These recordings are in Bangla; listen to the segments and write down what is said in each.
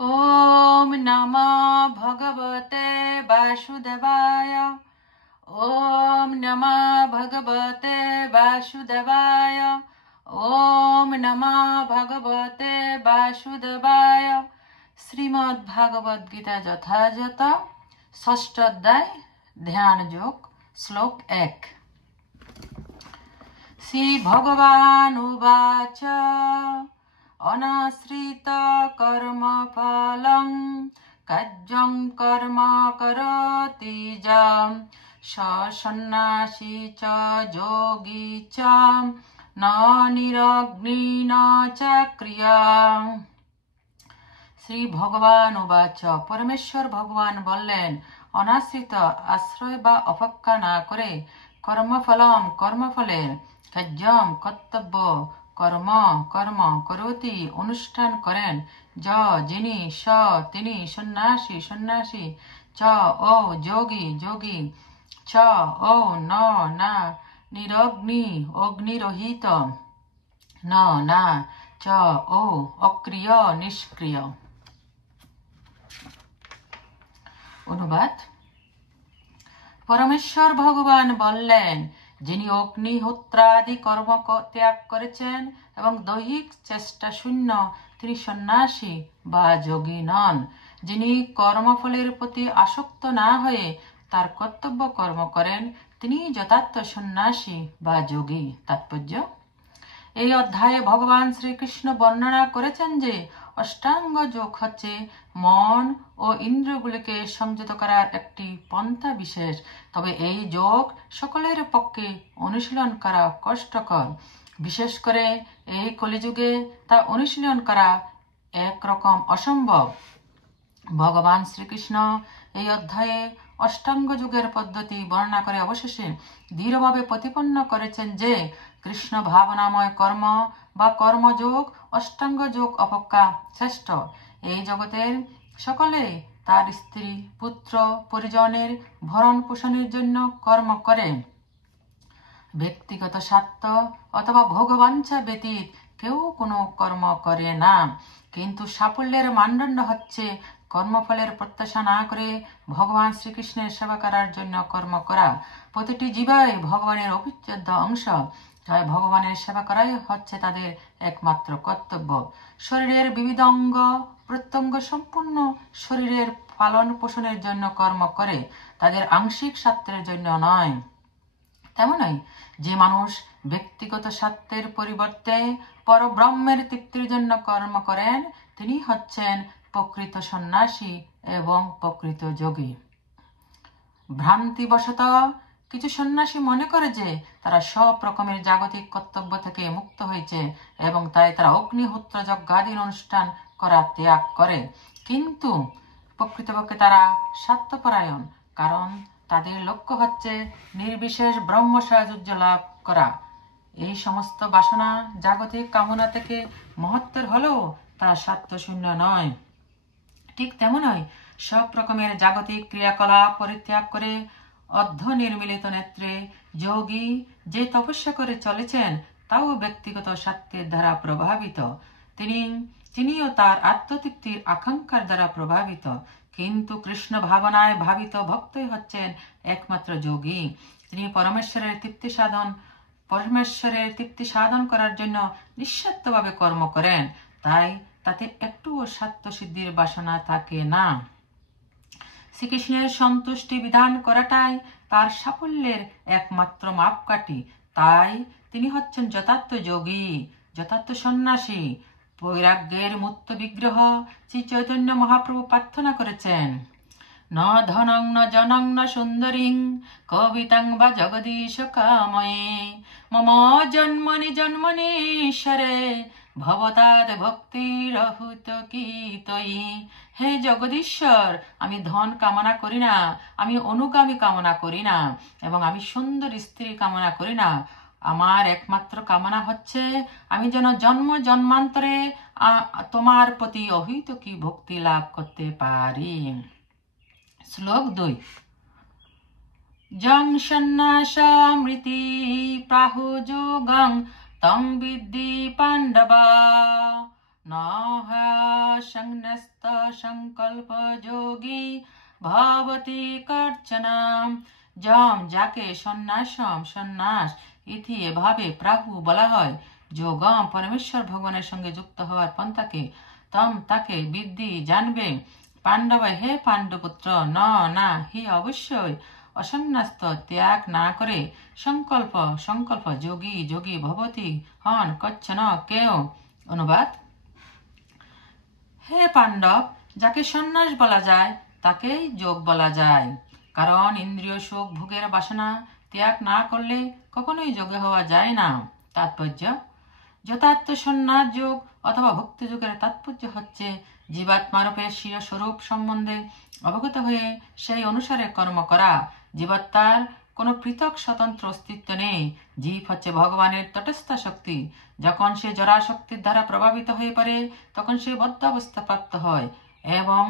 ॐ नमो भगवते वासुदेवाय। ॐ नमो भगवते वासुदेवाय। ॐ नमो भगवते वासुदेवाय। শ্রীমদ্ ভাগবত গীতা যথাযথ ষষ্ঠ অধ্যায় ধ্যান যোগ শ্লোক 1। শ্রী ভগবান উবাচ অনাশ্রিত কর্ম ফলং কার্যং কর্ম করতি যম সন্ন্যাসী চ যোগী চ ন নিরগ্নি ন চ ক্রিয়া। শ্রী ভগবান উবাচ, পরমেশ্বর ভগবান বললেন, অনাশ্রিত আশ্রয় বা অপেক্ষা না করে কর্মফলম কর্মফলের কার্যম কর্তব্য কর্ম কর্ম করতি অনুষ্ঠান করেন য যিনি স তিনি সন্ন্যাসী সন্ন্যাসী চ ও যোগী যোগী চ ও ন না নিরগ্নি অগ্নিরহিত ন না চ ও অক্রিয় নিষ্ক্রিয়। অনুবাদ। পরমেশ্বর ভগবান বললেন, যিনি অগ্নিহোত্রাদি কর্ম ত্যাগ করেছেন এবং দৈহিক চেষ্টা শূন্য, তিনি সন্ন্যাসী বা যোগী নন। যিনি কর্মফলের প্রতি আসক্ত না হয়ে তার কর্তব্য কর্ম করেন, তিনি যথার্থ সন্ন্যাসী বা যোগী। তাৎপর্য: এই অধ্যায়ে ভগবান শ্রীকৃষ্ণ বর্ণনা করেছেন যে অষ্টাঙ্গ যোগ হচ্ছে মন ও ইন্দ্রিয়গুলিকে সংযত করার একটি পন্থা বিশেষ। তবে এই যোগ সকলের পক্ষে অনুশীলন করা কষ্টকর। বিশেষ করে এই কলিযুগে তা অনুশীলন করা একরকম অসম্ভব। ভগবান শ্রীকৃষ্ণ এই অধ্যায়ে অষ্টাঙ্গ যোগের পদ্ধতি বর্ণনা করে অবশেষে দৃঢ়ভাবে প্রতিপন্ন করেছেন যে কৃষ্ণ ভাবনাময় কর্ম বা কর্মযোগ অষ্টাঙ্গ যোগ অপেক্ষা শ্রেষ্ঠ। এই জগতের সকলে তার স্ত্রী পুত্র পরিজনের ভরণ পোষণের জন্য কর্ম করে। ব্যক্তিগত স্বার্থ অথবা ভোগবাঞ্ছা ব্যতীত কেউ কোনো কর্ম করে না। কিন্তু সাফল্যের মানদণ্ড হচ্ছে কর্মফলের প্রত্যাশা না করে ভগবান শ্রীকৃষ্ণের সেবা করার জন্য কর্ম করা। প্রতিটি জীবাই ভগবানের অবিচ্ছেদ্য অংশ, তাই ভগবানের সেবা করাই হচ্ছে তাদের একমাত্র কর্তব্য। শরীরের বিবিধ অঙ্গ প্রত্যঙ্গ সম্পূর্ণ শরীরের পালন পোষণের জন্য কর্ম করে, তাদের আংশিক স্বার্থের জন্য নয়। তেমনই যে মানুষ ব্যক্তিগত স্বার্থের পরিবর্তে পরব্রহ্মের তৃপ্তির জন্য কর্ম করেন, তিনি হচ্ছেন প্রকৃত সন্ন্যাসী এবং প্রকৃত যোগী। ভ্রান্তিবশত কিছু সন্ন্যাসী মনে করে যে তারা সব রকমের জাগতিক কর্তব্য থেকে মুক্ত হয়েছে এবং তাই তারা অগ্নিহোত্র যজ্ঞাদির অনুষ্ঠান করা ত্যাগ করে। কিন্তু প্রকৃতপক্ষে তারা স্বার্থপরায়ণ, কারণ তাদের লক্ষ্য হচ্ছে নির্বিশেষ ব্রহ্ম সাযুজ্য লাভ করা। এই সমস্ত বাসনা জাগতিক কামনা থেকে মহত্বের হলেও তারা স্বার্থশূন্য নয়। ঠিক তেমনই সব রকমের জাগতিক ক্রিয়াকলাপ পরিত্যাগ করে অর্ধ নির্মিলিত নেত্রে যোগী যে তপস্যা করে চলেছেন, তাও ব্যক্তিগত স্বার্থের দ্বারা প্রভাবিত। তিনিও তার আত্মতৃপ্তির আকাঙ্ক্ষার দ্বারা প্রভাবিত। কিন্তু কৃষ্ণ ভাবনায় ভাবিত ভক্তই হচ্ছেন একমাত্র যোগী। তিনি পরমেশ্বরের তৃপ্তি সাধন করার জন্য নিঃস্বার্থভাবে কর্ম করেন, তাই তাতে একটুও স্বার্থ সিদ্ধির বাসনা থাকে না। শ্রীকৃষ্ণের সন্তুষ্টি বিধান করাটাই তার সাফল্যের একমাত্র মাপকাঠি। তাই তিনি হচ্ছেন যথার্থ যোগী, যথার্থ সন্ন্যাসী। বৈরাগ্যের মূর্ত বিগ্রহ শ্রী চৈতন্য মহাপ্রভু প্রার্থনা করেছেন, ন ধনং ন জনং ন সুন্দরীং কবিতাং বা জগদীশ কাময়ে মম জন্মনি জন্মনি ঈশ্বরে ভবতাদ ভক্তিরহুত কীতয়ী। হে জগদীশ্বর, আমি ধন কামনা করি না, আমি অনুগামী কামনা করি না এবং আমি সুন্দর স্ত্রী কামনা করি না। আমার একমাত্র কামনা হচ্ছে আমি যেন জন্ম জন্মান্তরে তোমার প্রতি অহৈতুকী ভক্তি লাভ করতে পারি। শ্লোক 2। জং সন্ন্যাসামৃতি প্রাহু যোগং তং বিদ্ধি পাণ্ডবা ন সংন্যস্ত সংকল্প যোগী ভবতি কর্চনাম। যম, যাকে সন্ন্যাস ইতি এভাবে প্রাহু বলা হয়, যোগম পরমেশ্বর ভগবানের সঙ্গে যুক্ত হওয়ার পন্থাকে, তম তাকে বিদ্ধি জানবে। পাণ্ডব, হে পাণ্ডুপুত্র, না হি অবশ্যই অসন্ন্যস্ত ত্যাগ না করে সংকল্প যোগী ভবতি হন কচ্ছন কেউ। অনুবাদ: হে পাণ্ডব, যাকে সন্ন্যাস বলা যায় তাকেই যোগ বলা যায়, কারণ ইন্দ্রিয় সুখ ভোগের বাসনা ত্যাগ না করলে কখনোই যোগে হওয়া যায় না। তাৎপর্য: যথার্থ সন্ন্যাস যোগ অথবা ভক্তি যোগের তাৎপর্য হচ্ছে জীবাত্মারূপে স্বীয় স্বরূপ সম্বন্ধে অবগত হয়ে সেই অনুসারে কর্ম করা। জীবাত্মার কোনো পৃথক স্বতন্ত্র অস্তিত্ব নেই। জীব হচ্ছে ভগবানের তটস্থ শক্তি। যখন সে জরাশক্তির দ্বারা প্রভাবিত হয়ে পড়ে তখন সে বদ্ধ অবস্থা প্রাপ্ত হয়, এবং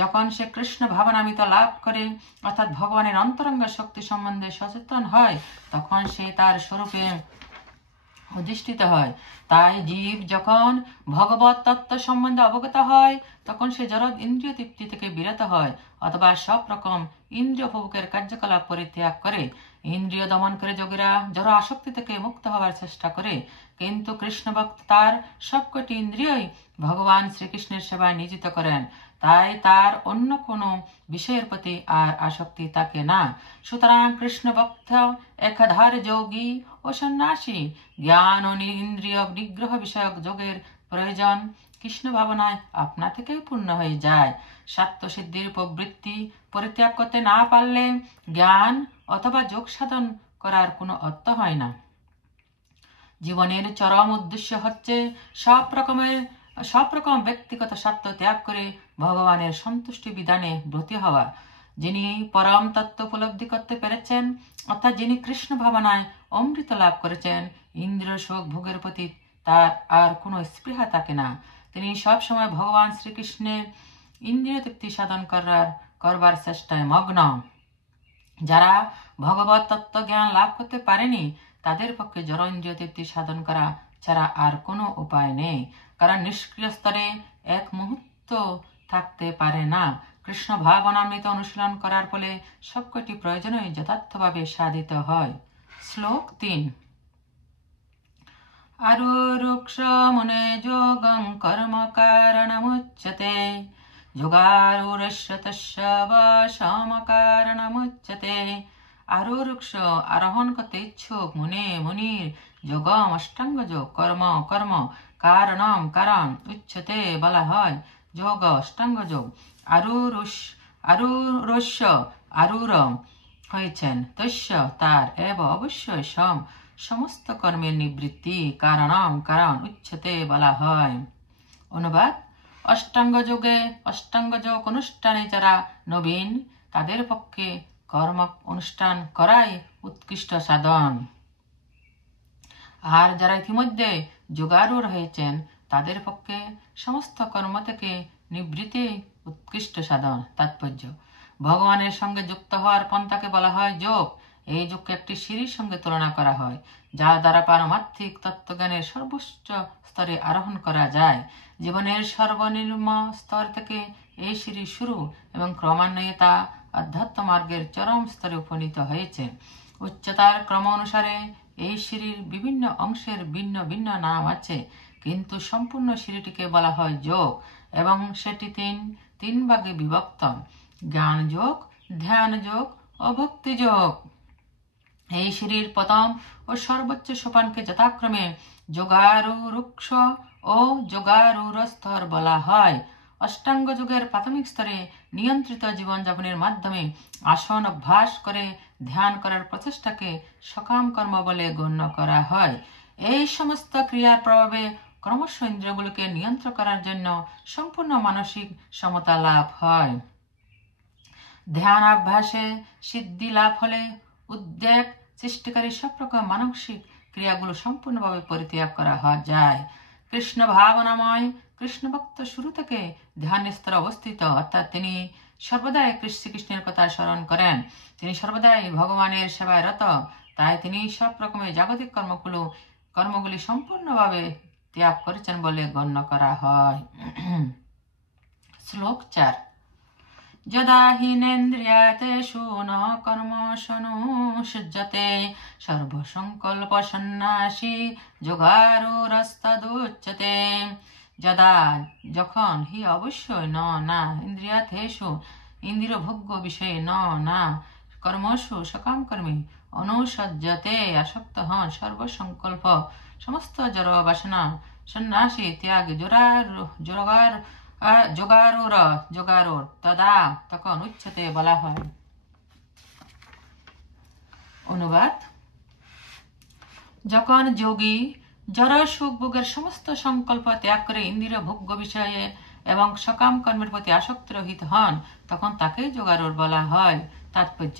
যখন সে কৃষ্ণ ভাবনামৃত লাভ করে অর্থাৎ ভগবানের অন্তরঙ্গ শক্তি সম্বন্ধে সচেতন হয় তখন সে তার স্বরূপে অধিষ্ঠিত হয়। তাই জীব যখন ভগবত তত্ত্ব সম্বন্ধে অবগত হয় তখন সে জড় ইন্দ্রিয় তৃপ্তি থেকে বিরত হয় অথবা সব রকম ইন্দ্রিয় ভোগের কার্যকলাপ পরিত্যাগ করে। ইন্দ্রিয় দমন করে যোগীরা জড় আসক্তি থেকে মুক্ত হওয়ার চেষ্টা করে, কিন্তু কৃষ্ণ ভক্ত তার সবকটি ইন্দ্রিয়ই ভগবান শ্রীকৃষ্ণের সেবায় নিয়োজিত করেন, তাই তার অন্য কোনো বিষয়ের প্রতি আর আসক্তি থাকে না। সুতরাং কৃষ্ণ ভক্ত একাধার যোগী ও সন্ন্যাসী। জ্ঞান ও ইন্দ্রিয় নিগ্রহ বিষয়ক যোগের প্রয়োজন কৃষ্ণ ভাবনায় আপনা থেকেই পূর্ণ হয়ে যায়। স্বার্থ সিদ্ধির প্রবৃত্তি পরিত্যাগ করতে না পারলে জ্ঞান অথবা যোগ সাধন করার কোনো অর্থ হয় না। জীবনের চরম উদ্দেশ্য হচ্ছে সব রকম ব্যক্তিগত স্বার্থ ত্যাগ করে ভগবানের সন্তুষ্টি বিধানে ব্রতী হওয়া। যিনি পরম তত্ত্ব উপলব্ধি করতে পেরেছেন অর্থাৎ যিনি কৃষ্ণ ভাবনায় অমৃত লাভ করেছেন, ইন্দ্রিয় সুখ ভোগের প্রতি তার আর কোনো স্পৃহা থাকে না। তিনি সবসময় ভগবান শ্রীকৃষ্ণের ইন্দ্রিয় তৃপ্তি সাধন করবার চেষ্টায় মগ্ন। যারা ভগবত তত্ত্ব জ্ঞান লাভ করতে পারেনি তাদের পক্ষে জড় ইন্দ্রিয় তৃপ্তি সাধন করা ছাড়া আর কোনো উপায় নেই, কারণ নিষ্ক্রিয় স্তরে এক মুহূর্ত থাকতে পারে না। কৃষ্ণ ভাবনামৃত অনুশীলন করার ফলে সবকটি প্রয়োজনই যথার্থভাবে সাধিত হয়। শ্লোক 3। আরুরুক্ষ মুনে যোগং কর্ম কারণমুচ্যতে যোগারুরস্য তস্য বশম কারণমুচ্যতে। আরুরুক্ষ আরোহণ করতে ইচ্ছুক মুনির যোগম অষ্টাঙ্গ যোগ কর্ম কারণ উচ্যতে বলা হয় যোগ অষ্টাঙ্গ যোগ। আরুরস্য আরুর হয়েছেন তস্য তার এব অবশ্যই সমস্ত কর্মের নিবৃত্তি কারণ উচ্চতে বলা হয়। অনুবাদ: অষ্টাঙ্গ যোগ অনুষ্ঠানে যারা নবীন তাদের পক্ষে কর্ম অনুষ্ঠান করাই উৎকৃষ্ট সাধন, আর যারা ইতিমধ্যে যোগারূঢ় হয়েছেন তাদের পক্ষে সমস্ত কর্ম থেকে নিবৃত্তি উৎকৃষ্ট সাধন। তাৎপর্য: ভগবানের সঙ্গে যুক্ত হওয়ার পন্থাকে বলা হয় যোগ। এই যোগকে একটি সিঁড়ির সঙ্গে তুলনা করা হয় যা দ্বারা পারমার্থিক তত্ত্বজ্ঞানের সর্বোচ্চ স্তরে আরোহণ করা যায়। জীবনের সর্বনিম্ন স্তর থেকে এই সিঁড়ি শুরু এবং ক্রমান্বয়ে তা আধ্যাত্ম মার্গের চরম স্তরে উপনীত হয়েছে। উচ্চতার ক্রম অনুসারে এই সিঁড়ির বিভিন্ন অংশের ভিন্ন ভিন্ন নাম আছে, কিন্তু সম্পূর্ণ সিঁড়িটিকে বলা হয় যোগ এবং সেটি তিন ভাগে বিভক্ত: জ্ঞান যোগ, ধ্যান যোগ ও ভক্তি যোগ। এই সিঁড়ির প্রথম ও সর্বোচ্চ সোপানকে যথাক্রমে যোগারূঢ় ও যোগারূঢ় স্তর বলা হয়। অষ্টাঙ্গ যোগের প্রাথমিক স্তরে নিয়ন্ত্রিত জীবনযাপনের মাধ্যমে আসন অভ্যাস করে ধ্যান করার প্রচেষ্টাকে সকাম কর্ম বলে গণ্য করা হয়। এই সমস্ত ক্রিয়ার প্রভাবে ক্রমশ ইন্দ্রিয়গুলোকে নিয়ন্ত্রণ করার জন্য সম্পূর্ণ মানসিক সমতা লাভ হয়। ধ্যান অভ্যাসে সিদ্ধি লাভ হলে উদ্বেগ সৃষ্টিকারী সব রকম মানসিক ক্রিয়াগুলো সম্পূর্ণভাবে পরিত্যাগ করা যায়। কৃষ্ণ ভাবনাময় কৃষ্ণ ভক্ত শুরু থেকে ধ্যান স্তরে অবস্থিত, অর্থাৎ তিনি সর্বদাই শ্রীকৃষ্ণের কথা স্মরণ করেন। তিনি সর্বদাই ভগবানের সেবায় রত, তাই তিনি সব রকমের জাগতিক কর্মগুলি সম্পূর্ণভাবে ত্যাগ করেছেন বলে গণ্য করা হয়। শ্লোক 4। যদা হিনেন্দ্রিয়াতেষু ন কর্মসনুসৃজ্যতে সর্বসংকল্প সন্ন্যাসী যোগারুরস্তদুচ্যতে। যদা যখন, হি অবশ্যই, ন না, ইন্দ্রিয়াতেষু ইন্দ্রিয়ভোগ্য বিষয়ে, ন না, কর্মসু সকাম কর্মে, অনুসজ্জতে আসক্ত হন, সর্বসংকল্প সমস্ত জড় বাসনা সন্ন্যাসী ত্যাগ যোগারুর তদা তখন উচ্চতে বলা হয়। অনুবাদ: যখন যোগী জড় সুখ ভোগের সমস্ত সংকল্প ত্যাগ করে ইন্দ্রিয় ভোগ্য বিষয়ে এবং সকাম কর্মের প্রতি আসক্ত রহিত হন, তখন তাকেই যোগারুর বলা হয়। তাৎপর্য: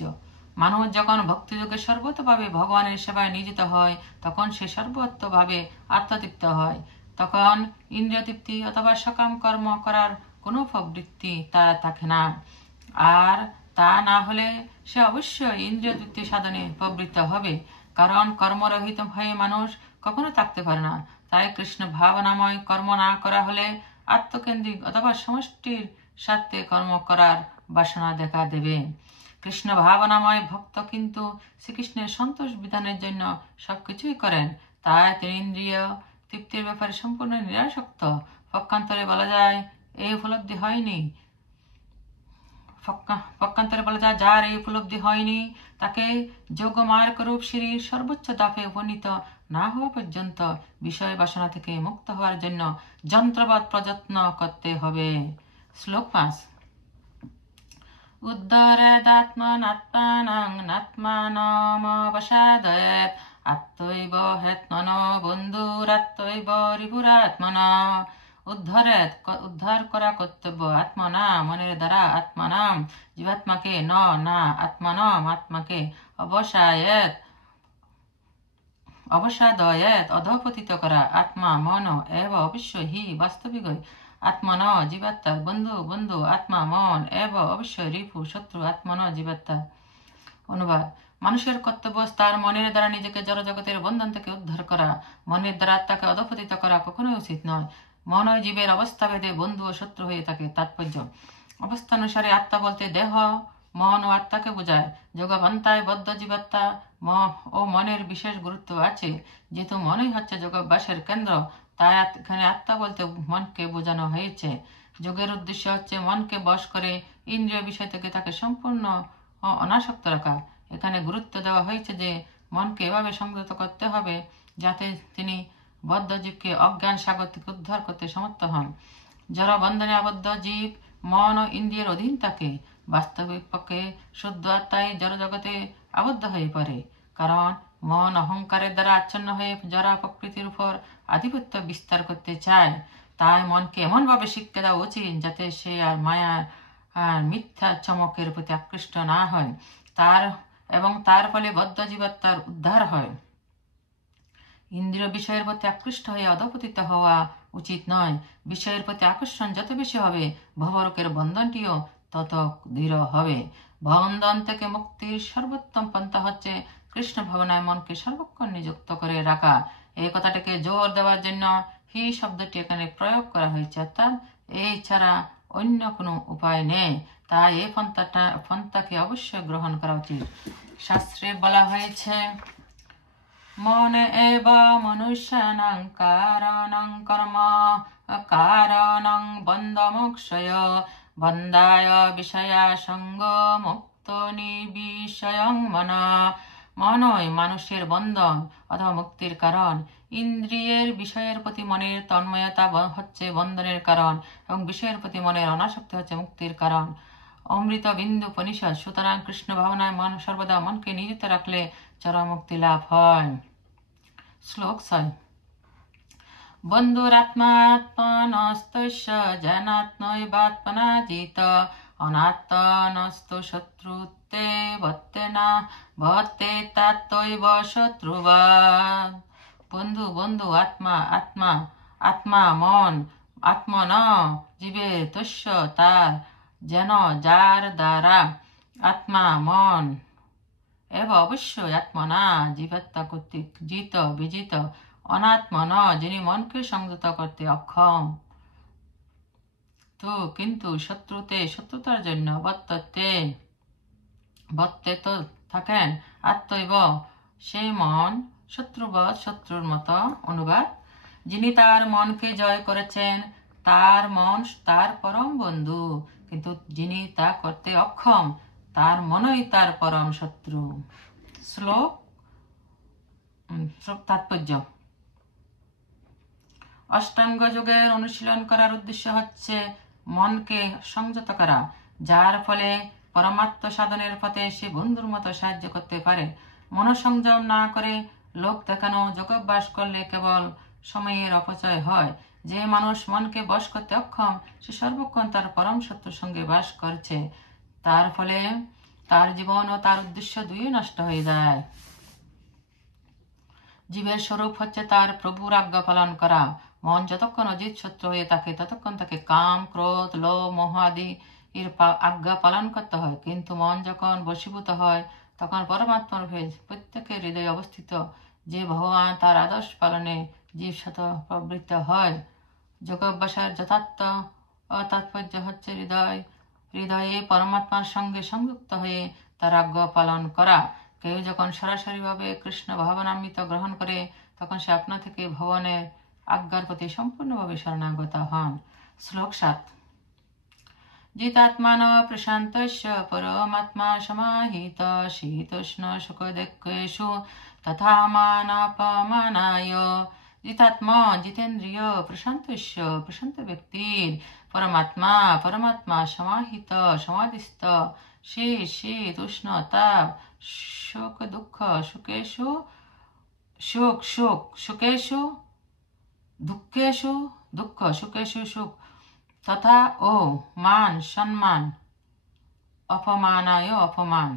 মানুষ যখন ভক্তিযোগে সর্বতভাবে ভগবানের সেবায় নিয়োজিত হয়, তখন সে সর্বত্রভাবে আত্মতৃপ্ত হয়। তখন ইন্দ্রিয় তৃপ্তি অথবা সকাম কর্ম করার কোনো প্রবৃত্তি তার থাকে না। আর তা না হলে সে অবশ্যই ইন্দ্রিয় তৃপ্তি সাধনে প্রবৃত্ত হবে, কারণ কর্মরহিত হয়ে মানুষ কখনো থাকতে পারে না। তাই কৃষ্ণ ভাবনাময় কর্ম না করা হলে আত্মকেন্দ্রিক অথবা সমষ্টির স্বার্থে কর্ম করার বাসনা দেখা দেবে। কৃষ্ণ ভাবনাময় ভক্ত কিন্তু শ্রীকৃষ্ণের সন্তোষ বিধানের জন্য সবকিছুই করেন, তাই তিনি ইন্দ্রিয় তৃপ্তির ব্যাপারে সম্পূর্ণ নিরাসক্ত। পক্ষান্তরে বলা যায় এই উপলব্ধি যার এই উপলব্ধি হয়নি, তাকে যোগ মার্গ রূপ সিঁড়ির সর্বোচ্চ ধাপে উপনীত না হওয়া পর্যন্ত বিষয় বাসনা থেকে মুক্ত হওয়ার জন্য যন্ত্রবৎ প্রযত্ন করতে হবে। শ্লোক 5। উদ্ধরেদাত্মনাত্মানং নাত্মানমবসাদয়েৎ আত্মৈব হেত্মনো বন্ধুরাত্মৈব রিপুরাত্মনা। উদ্ধার করা কর্তব্য আত্মনা, মনের দ্বারা, আত্মানাম জীবাত্মাকে, ন না, আত্মানম আত্মাকে, অবসাদয়েৎ অধঃপতিত করা, আত্মা মন এব অবশ্যই, হি বাস্তবিকই, আত্মন জীবাত্মার বন্ধু আত্মা মন এব অবশ্যই, রিপু শত্রু আত্মন জীবাত্মা। অনুবাদ: মানুষের কর্তব্য তার মনের দ্বারা নিজেকে জড়জগতের বন্ধন থেকে উদ্ধার করা। মনের দ্বারা আত্মাকে অধঃপতিত করা কখনোই উচিত নয়। মন ও জীবের অবস্থা ভেদে বন্ধু ও শত্রু হয়ে থাকে। তাৎপর্য: অবস্থানুসারে আত্মা বলতে দেহ, মন ও আত্মাকে বোঝায়। যোগবন্তায় বদ্ধ জীবাত্মা ও মনের বিশেষ গুরুত্ব আছে। যেহেতু মনই হচ্ছে যোগাভ্যাসের কেন্দ্র, তাই এখানে আত্মা বলতে মনকে বোঝানো হয়েছে। যোগের উদ্দেশ্য হচ্ছে মনকে বশ করে ইন্দ্রিয় বিষয় থেকে তাকে সম্পূর্ণ অনাসক্ত রাখা। এখানে গুরুত্ব দেওয়া হয়েছে যে মনকে এভাবে সংযত করতে হবে যাতে তিনি বদ্ধ জীবকে অজ্ঞান সাগর থেকে উদ্ধার করতে সমর্থ হন। যারা বন্ধনে আবদ্ধ জীব মন ও ইন্দ্রিয়ের অধীন থাকে, বাস্তবিক পক্ষে শুদ্ধ আত্মাই জড়জগতে আবদ্ধ হয়ে পড়ে, কারণ মন অহংকারের দ্বারা আচ্ছন্ন হয়ে যারা প্রকৃতির উপর আধিপত্য বিস্তার করতে চায়। তাই মনকে এমনভাবে শিক্ষা দেওয়া উচিত যাতে সে আর মায়া আর মিথ্যা চমকের প্রতি আকৃষ্ট না হয়, তার ফলে বদ্ধ জীবাত্মার উদ্ধার হয়। ইন্দ্রিয় বিষয়ের প্রতি আকৃষ্ট হয়ে অধঃপতিত হওয়া উচিত নয়। বিষয়ের প্রতি আকর্ষণ যত বেশি হবে, ভবরোগের বন্ধনটিও তত দৃঢ় হবে। বন্ধন থেকে মুক্তির সর্বোত্তম পন্থা হচ্ছে কৃষ্ণ ভাবনায় মনকে সর্বক্ষণ নিযুক্ত করে রাখা। এই কথাটাকে জোর দেওয়ার জন্য হি শব্দটি এখানে প্রয়োগ করা হয়েছে, অর্থাৎ এই ছাড়া অন্য কোনো উপায় নেই। তাই এই পন্থাকে অবশ্যই গ্রহণ করা উচিত। শাস্ত্রে বলা হয়েছে, মন এব মনুষ্যানাং কারণং কর্ম কারণং বন্ধমোক্ষয় বন্ধায় বিষয়া সঙ্গ মুক্ত নির্বিষয়ং মন। মনই মানুষের বন্ধন অথবা মুক্তির কারণ। ইন্দ্রিয়ের বিষয়ের প্রতি মনের তন্ময়তা হচ্ছে বন্ধনের কারণ এবং বিষয়ের প্রতি মনের অনাসক্তি হচ্ছে মুক্তির কারণ। অমৃত বিন্দু উপনিষদ। সুতরাং কৃষ্ণ ভাবনায় মন সর্বদা মনকে নিয়োজিত রাখলে চরম মুক্তি লাভ হয়। শ্লোক 6। বন্ধুরাত্মাত্মনস্তস্য জানাত্মৈবাত্মনা জিত অনাত্মনস্তু শত্রুতে ভত্তে তাত্তৈব শত্রুবাদ। বন্ধু আত্মা মন, আত্মন জীবের, তস্য তার, যেন যার দ্বারা, আত্মা মন এব অবশ্যই, আত্মনা জীবাত্মা কর্তৃক, জিত বিজিত, অনাত্মন, যিনি মনকে সংযত করতে অক্ষম। তো কিন্তু শত্রুতার জন্য বর্তেত থাকেন আত্মৈব, সেই মন শত্রুর মতো। অনুবাদ: যিনি তার মনকে জয় করেছেন তার মন তার পরম বন্ধু, কিন্তু যিনি তা করতে অক্ষম তার মনই তার পরম শত্রু। শ্লোক তাৎপর্য: অষ্টাঙ্গ যোগের অনুশীলন করার উদ্দেশ্য হচ্ছে মনকে সংযত করা, যার ফলে পরমাত্ম সাধনের পথে সে বন্ধুর মতো সাহায্য করতে পারে। মনসংযম না করে লোক দেখানো যোগাভ্যাস করলে কেবল সময়ের অপচয় হয়। যে মানুষ মনকে বশ করতে অক্ষম সে সর্বক্ষণ তার পরম শত্রুর সঙ্গে বাস করছে, তার ফলে তার জীবন ও তার উদ্দেশ্য দুই নষ্ট হয়ে যায়। জীবের স্বরূপ হচ্ছে তার প্রভুর আজ্ঞা পালন করা। মন যতক্ষণ অজিত শত্রু হয়ে থাকে ততক্ষণ তাকে কাম, ক্রোধ, লোভ, মোহ আদি এর আজ্ঞা পালন করতে হয়। কিন্তু মন যখন বশীভূত হয় তখন পরমাত্মার ভেদ প্রত্যেকের হৃদয়ে অবস্থিত যে ভগবান তার আদর্শ পালনে জীব শত প্রবৃত্ত হয়। যোগাভ্যাসের যথার্থ তাৎপর্য হচ্ছে হৃদয়ে পরমাত্মার সঙ্গে সংযুক্ত হয়ে তার আজ্ঞা পালন করা। কেউ যখন সরাসরিভাবে কৃষ্ণ ভাবনামৃত গ্রহণ করে তখন সে আপনা থেকে ভগবানের আজ্ঞার প্রতি সম্পূর্ণভাবে শরণাগত হন। শ্লোক 7: জিতাত্মান প্রশান্তস্য পরমাত্মা সমাহিত শীতোষ্ণ সুখদুঃখেষু তথা মানাপমানায়। জিতাত্মা জিতেন্দ্রিয় প্রশান্তস্য, প্রশান্ত ব্যক্তির পরমাত্মা সমাহিত সমাধিস্থ শীত উষ্ণ তাপ সুখ দুঃখ সুখেষু দুঃখ সুখেষু সুখ তথা ও মান সম্মান অপমানায় অপমান।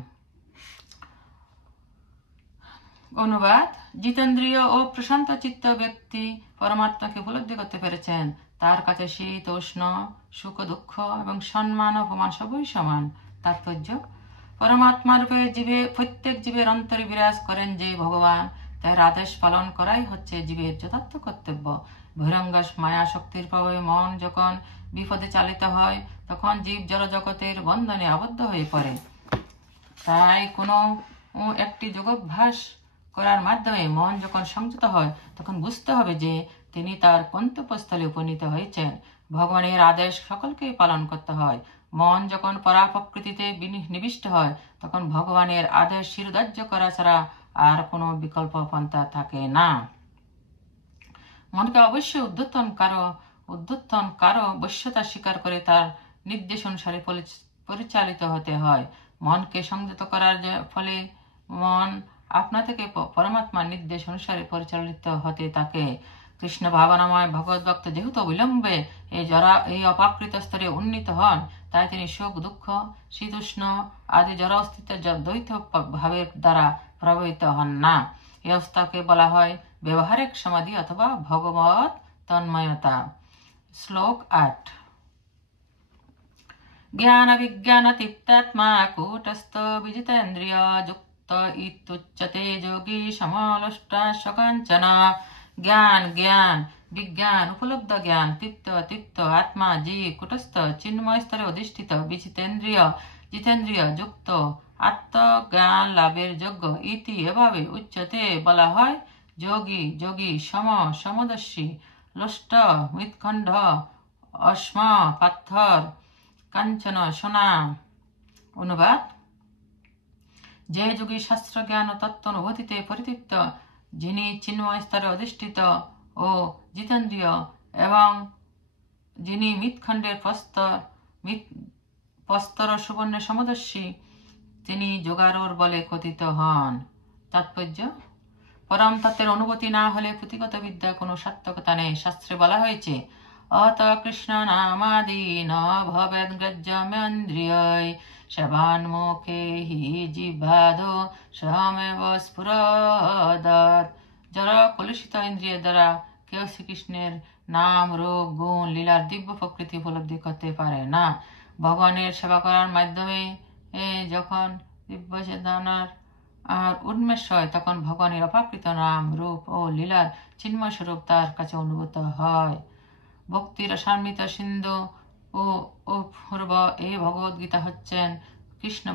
অনুবাদ: জিতেন্দ্রিয় ও প্রশান্ত চিত্ত ব্যক্তি পরমাত্মাকে উপলব্ধি করতে পেরেছেন। তার কাছে শীত উষ্ণ সুখ দুঃখ এবং সম্মান অপমান সবই সমান। তাৎপর্য: পরমাত্মা রূপে প্রত্যেক জীবের অন্তরে বিরাজ করেন যে ভগবান, তার আদেশ পালন করাই হচ্ছে জীবের যথার্থ কর্তব্য। বহিরঙ্গ মায়া শক্তির প্রভাবে মন যখন বিপদে চালিত হয় তখন জীব জড়জগতের বন্ধনে আবদ্ধ হয়ে পড়ে। তাই কোনো একটি যোগাভ্যাস করার মাধ্যমে মন যখন সংযত হয় তখন বুঝতে হবে যে তিনি তার গন্তব্যস্থলে উপনীত হয়েছেন। ভগবানের আদেশ সকলকেই পালন করতে হয়। মন যখন পরাপ্রকৃতিতে নিবিষ্ট হয় তখন ভগবানের আদেশ শিরোধার্য করা ছাড়া আর কোনো বিকল্প পন্থা থাকে না। মনকে অবশ্যই উদ্ধুত্তন কারো বশ্যতা স্বীকার করে তার নির্দেশ অনুসারে পরিচালিত হতে হয়। মনকে সংযত করার ফলে মন আপনা থেকে পরমাত্মার নির্দেশ অনুসারে পরিচালিত হতে থাকে। কৃষ্ণ ভাবনাময় ভগবত ভক্ত যেহেতু অবিলম্বে এই অপাকৃত স্তরে উন্নীত হন, তাই তিনি সুখ দুঃখ শীত উষ্ণ আদি জড় অস্তিত্বের দ্বৈত ভাবের দ্বারা প্রভাবিত হন না। এই অবস্থাকে বলা হয় ব্যবহারিক সমাধি অথবা ভগবত তন্ময়তা। শ্লোক 8: জ্ঞান বিজ্ঞান তৃপ্তাত্মা কূটস্থ বিজিতেন্দ্রিয় যুক্ত ইত্যুচ্যতে যোগী সমলোষ্টা সকাঞ্চন। জ্ঞান বিজ্ঞান উপলব্ধ জ্ঞান, তৃপ্ত আত্মা জীব কূটস্থ চিন্ময় স্তরে অধিষ্ঠিত জিতেন্দ্রিয় যুক্ত আত্মজ্ঞান লাভের যোগ্য। ইতি এভাবে উচ্চতে বলা হয় যোগী সমদর্শী লোষ্ট মৃৎখণ্ড অশ্ম পাথর কাঞ্চন সোনা। অনুবাদ: যে যোগী শাস্ত্র জ্ঞান ও তত্ত্ব অনুভূতিতে পরিতৃপ্ত, যিনি চিন্ময় স্তরে অধিষ্ঠিত ও জিতেন্দ্রিয় এবং যিনি মৃৎখণ্ডের প্রস্তর সুবর্ণের সমদর্শী, তিনি যোগারোর বলে কথিত হন। তাৎপর্য: পরম তত্ত্বের অনুভূতি না হলে পুঁথিগত বিদ্যার কোনো সার্থকতা নেই। শাস্ত্রে বলা হয়েছে অত কৃষ্ণ নামাদি ন ভবেদ গ্রহ্যমেন্দ্রিয় শ্রবণমুখে হি জিহ্বাদো সহমেব স্ফুরদৎ। যারা কলুষিত ইন্দ্রিয় দ্বারা কেউ শ্রীকৃষ্ণের নাম রূপ গুণ লীলার দিব্য প্রকৃতি উপলব্ধি করতে পারে না। ভগবানের সেবা করার মাধ্যমে যখন দিব্য চেতনার আর উন্মেষ হয়, তখন ভগবানের অপ্রাকৃত নাম, রূপ ও লীলার চিন্ময় স্বরূপ তার কাছে অনুভূত হয়। ভক্তির সান্বিত সিন্ধু ও অপূর্ব এই ভগবদ গীতা হচ্ছেন কৃষ্ণ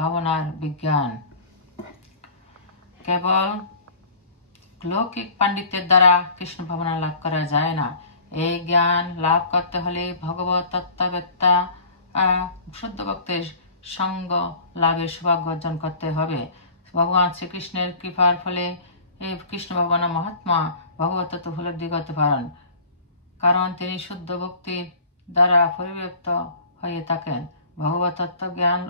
ভাবনার বিজ্ঞান। কেবল লৌকিক পাণ্ডিত্যের দ্বারা কৃষ্ণ ভাবনা লাভ করা যায় না। এই জ্ঞান লাভ করতে হলে ভগবত তত্ত্ববেত্তা শুদ্ধ ভক্তের সঙ্গ লাভের সৌভাগ্য অর্জন করতে হবে। ভগবান শ্রীকৃষ্ণের কৃপার ফলে এই কৃষ্ণ ভাবনা মহাত্মা ভগবত তত্ত্ব উপলব্ধি করতে পারেন, কারণ তিনি শুদ্ধ ভক্তির দ্বারা পরিব্যাপ্ত হয়ে থাকেন। ভগবত তত্ত্ব জ্ঞান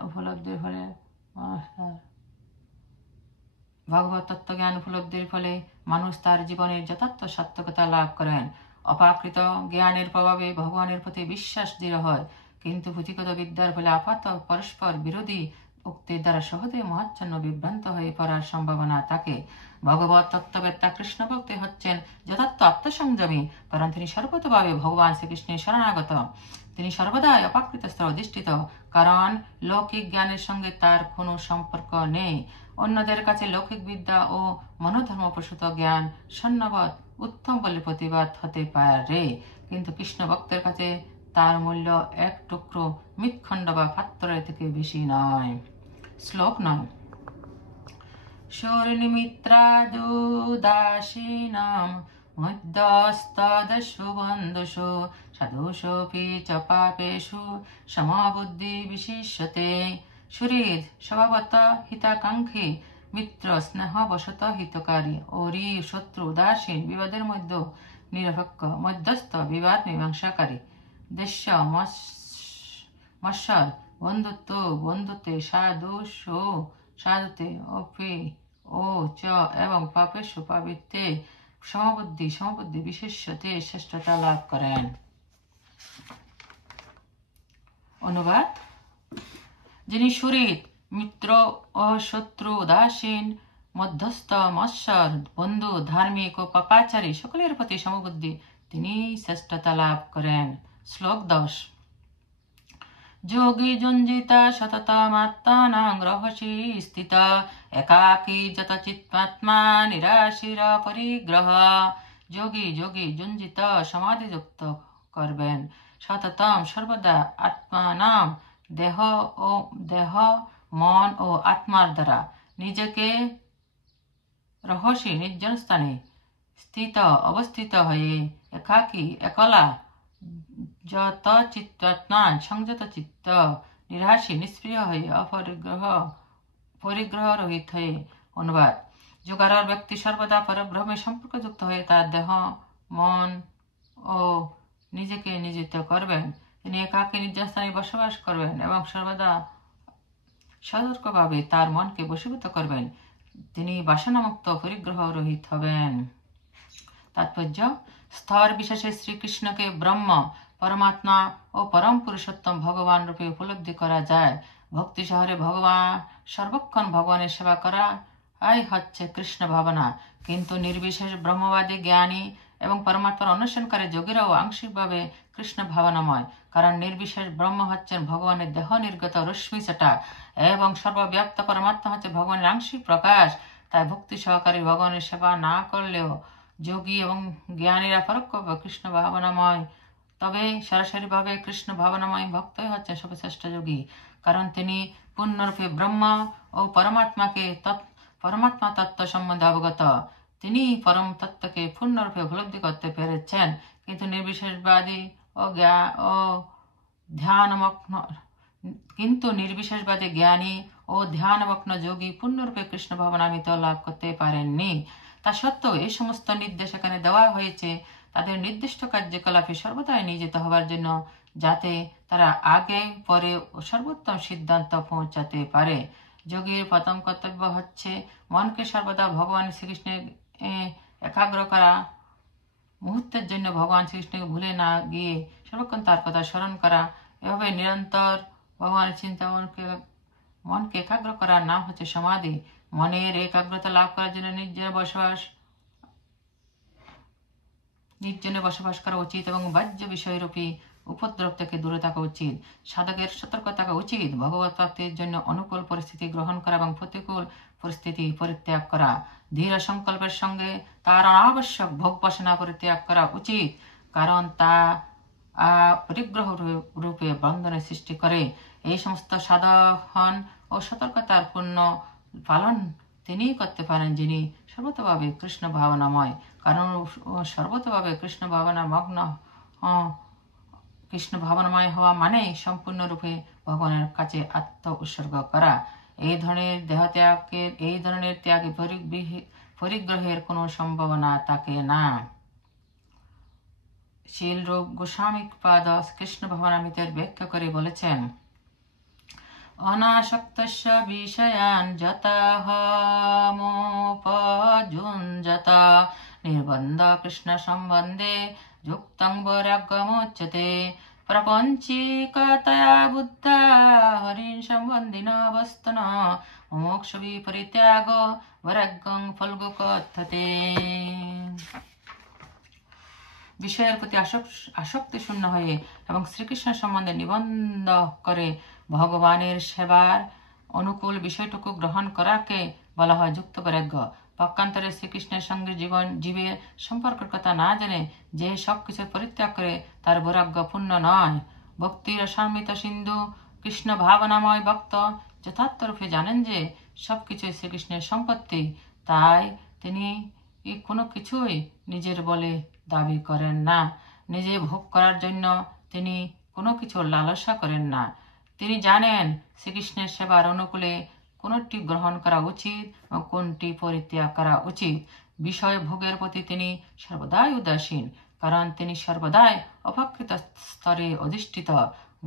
উপলব্ধির ফলে মানুষ তার জীবনের যথার্থ সার্থকতা লাভ করেন। অপ্রাকৃত জ্ঞানের প্রভাবে ভগবানের প্রতি বিশ্বাস দৃঢ় হয়, কিন্তু পুঁথিগত বিদ্যার ফলে আপাত পরস্পর বিরোধী উক্তির দ্বারা সহজে মহাচ্ছন্ন বিভ্রান্ত হয়ে পড়ার সম্ভাবনা থাকে। ভগবত তত্ত্ববেত্তা কৃষ্ণ ভক্তি হচ্ছেন যথার্থ আত্মসংযমী, কারণ তিনি সর্বতভাবে ভগবান শ্রীকৃষ্ণের শরণাগত। তিনি সর্বদাই অপাকৃত স্তর অধিষ্ঠিত, কারণ লৌকিক জ্ঞানের সঙ্গে তার কোনো সম্পর্ক নেই। অন্যদের কাছে লৌকিক বিদ্যা ও মনোধর্মপ্রসূত জ্ঞান সন্ন্যবৎ উত্তম বলে প্রতিবাদ হতে পারে, কিন্তু কৃষ্ণ ভক্তের কাছে তার মূল্য এক টুকরো মৃৎখণ্ড বা পাত্রের থেকে বেশি নয়। শ্লোক 9। শৌর্নিমিত্রাদুদাসীনাম মধ্যস্তদস্যু বন্ধুষু সাধুষোপি চ পাপেষু সমবুদ্ধি বিশিষ্যতে। সুহৃদ স্বভাবত হিতাকাঙ্ক্ষী, মিত্র স্নেহবশত হিতকারী, ওরি শত্রু উদাসীন, বিবাদের মধ্যে নিরপেক্ষ, মধ্যস্থ বিবাদ মীমাংসাকারী, দেশ্য মৎসর, বন্ধুত্ব বন্ধুত্বে, সাধুতে অপি ও চ এবং পাপেষু পাপিত্বে সমবুদ্ধি বিশেষ্যতে শ্রেষ্ঠতা লাভ করেন। অনুবাদ: যিনি সুহৃদ, মিত্র ও শত্রু, উদাসীন, মধ্যস্থ, মৎসর, বন্ধু, ধার্মিক ও পাপাচারী সকলের প্রতি সমবুদ্ধি, তিনি শ্রেষ্ঠতা লাভ করেন। শ্লোক 10। যোগী যুঞ্জিতা সততমাত্মানাং রহসি স্থিত একাকী যত চিত্তাত্মা নিরাশির পরিগ্রহ। যোগী যুঞ্জিত সমাধিযুক্ত করবেন সততম সর্বদা আত্মানাম দেহ মন ও আত্মার দ্বারা নিজেকে রহস্যে নির্জন স্থানে অবস্থিত হয়ে একাকী একলা যত চিত্তাত্মা সংযত চিত্ত নিরাশী নিষ্ক্রিয় হয়ে পরিগ্রহ রহিত হয়ে। অনুবাদ: যোগারর ব্যক্তি সর্বদা পরব্রহ্মে সম্পর্কযুক্ত হয়ে তার দেহ মন ও নিজেকে নিয়োজিত করবেন। তিনি একাকী নির্জন স্থানে বসবাস করবেন এবং সর্বদা সতর্কভাবে তার মনকে বশীভূত করবেন। তিনি বাসনামুক্ত পরিগ্রহ রহিত হবেন। তাৎপর্য: স্তর বিশেষে শ্রীকৃষ্ণকে ব্রহ্ম, পরমাত্মা ও পরম পুরুষোত্তম ভগবান রূপে উপলব্ধি করা যায়। ভক্তি শহরে সর্বক্ষণ ভগবানের সেবা করা হচ্ছে কৃষ্ণ ভাবনা, কিন্তু নির্বিশেষ ব্রহ্মবাদী জ্ঞানী এবং পরমাত্মার অনুসরণকারী যোগীরাও আংশিকভাবে কৃষ্ণ ভাবনাময়, কারণ নির্বিশেষ ব্রহ্ম হচ্ছেন ভগবানের দেহ নির্গত রশ্মি সেটা এবং সর্বব্যাপ্ত পরমাত্মা হচ্ছে ভগবানের আংশিক প্রকাশ। তাই ভক্তি সহকারী ভগবানের সেবা না করলেও যোগী এবং জ্ঞানীরা পরোক্ষভাবে কৃষ্ণ ভাবনাময়, তবে সরাসরিভাবে কৃষ্ণ ভাবনাময় ভক্তই হচ্ছেন সর্বশ্রেষ্ঠ যোগী, কারণ তিনি পূর্ণরূপে ব্রহ্ম ও পরমাত্মা তত্ত্ব সম্বন্ধে অবগত। তিনি পরম তত্ত্বকে পূর্ণরূপে উপলব্ধি করতে পেরেছেন, কিন্তু নির্বিশেষবাদী জ্ঞানী ও ধ্যানমগ্ন যোগী পূর্ণরূপে কৃষ্ণ ভাবনামৃত লাভ করতে পারেননি। তা সত্ত্বেও এই সমস্ত নির্দেশ এখানে দেওয়া হয়েছে তাদের নির্দিষ্ট কার্যকলাপে সর্বদাই নিয়োজিত হবার জন্য, যাতে তারা আগে পরে সর্বোত্তম সিদ্ধান্ত পৌঁছাতে পারে। যোগীর প্রথম কর্তব্য হচ্ছে মনকে সর্বদা ভগবান শ্রীকৃষ্ণের একাগ্র করা, মুহূর্তের জন্য ভগবান শ্রীকৃষ্ণকে ভুলে না গিয়ে সর্বক্ষণ তার কথা স্মরণ করা। এভাবে নিরন্তর ভগবানের চিন্তা মনকে একাগ্র করার নাম হচ্ছে সমাধি। মনের একাগ্রতা লাভ করার জন্য নির্জনে বসবাস করা উচিত এবং বাহ্য বিষয়রূপী উপদ্রব থেকে দূরে থাকা উচিত। সাধকের সতর্ক থাকা উচিত, ভগবত প্রাপ্তির জন্য অনুকূল পরিস্থিতি গ্রহণ করা এবং প্রতিকূল পরিস্থিতি পরিত্যাগ করা। দৃঢ় সংকল্পের সঙ্গে তার অনাবশ্যক ভোগ বাসনা পরিত্যাগ করা উচিত, কারণ তা পরিগ্রহ রূপে বন্ধনের সৃষ্টি করে। এই সমস্ত সাধন ও সতর্কতার পূর্ণ পালন তিনিই করতে পারেন যিনি সর্বতভাবে কৃষ্ণ ভাবনাময়। কারণ সর্বতভাবে কৃষ্ণ ভাবনা মগ্ন কৃষ্ণ ভাবনাময় হওয়া মানে সম্পূর্ণরূপে ভগবানের কাছে আত্ম উৎসর্গ করা। এই ধরনের ত্যাগে পরিগ্রহের কোনো সম্ভাবনা থাকে না। শিল রূপ গোস্বামী পাদ কৃষ্ণ ভাবনামৃতের ব্যাখ্যা করে বলেছেন, অনাসক্তস্য বিষয়ান যতাহমোপযুঞ্জত নির্বন্ধ কৃষ্ণ সম্বন্ধে যুক্তং বৈরাগ্যমোচ্যতে প্রপঞ্চিকতয়া বুদ্ধা হরিণ সম্বন্ধিন বস্তন মোক্ষ বিপরিত্যাগ বৈরাগ্যং ফলগুকথ্যতে। বিষয়ের প্রতি আসক্তি শূন্য হয়ে এবং শ্রীকৃষ্ণ সম্বন্ধে নিবন্ধ করে ভগবানের সেবার অনুকূল বিষয়টুকু গ্রহণ করাকে বলা হয় যুক্ত বৈরাগ্য। পক্ষান্তরে শ্রীকৃষ্ণের সঙ্গে জীবের সম্পর্কের কথা না জেনে যে সবকিছু পরিত্যাগ করে তার বৈরাগ্য পূর্ণ নয়। ভক্তির অসাম্মিত সিন্ধু কৃষ্ণ ভাবনাময় ভক্ত যথার্থরূপে জানেন যে সবকিছুই শ্রীকৃষ্ণের সম্পত্তি, তাই তিনি কোনো কিছুই নিজের বলে দাবি করেন না। নিজে ভোগ করার জন্য তিনি কোনো কিছু লালসা করেন না। তিনি জানেন শ্রীকৃষ্ণের সেবার অনুকূলে কোনটি গ্রহণ করা উচিত ও কোনটি পরিত্যাগ করা উচিত। বিষয় ভোগের প্রতি তিনি সর্বদাই উদাসীন, কারণ তিনি সর্বদাই অপ্রাকৃত স্তরে অধিষ্ঠিত।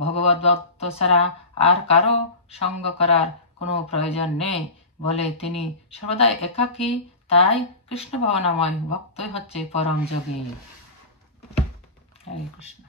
ভগবত ভক্ত ছাড়া আর কারো সঙ্গ করার কোনো প্রয়োজন নেই বলে তিনি সর্বদাই একাকী, তাই কৃষ্ণ ভাবনাময় ভক্তই হচ্ছে পরম যোগী। হরে কৃষ্ণ।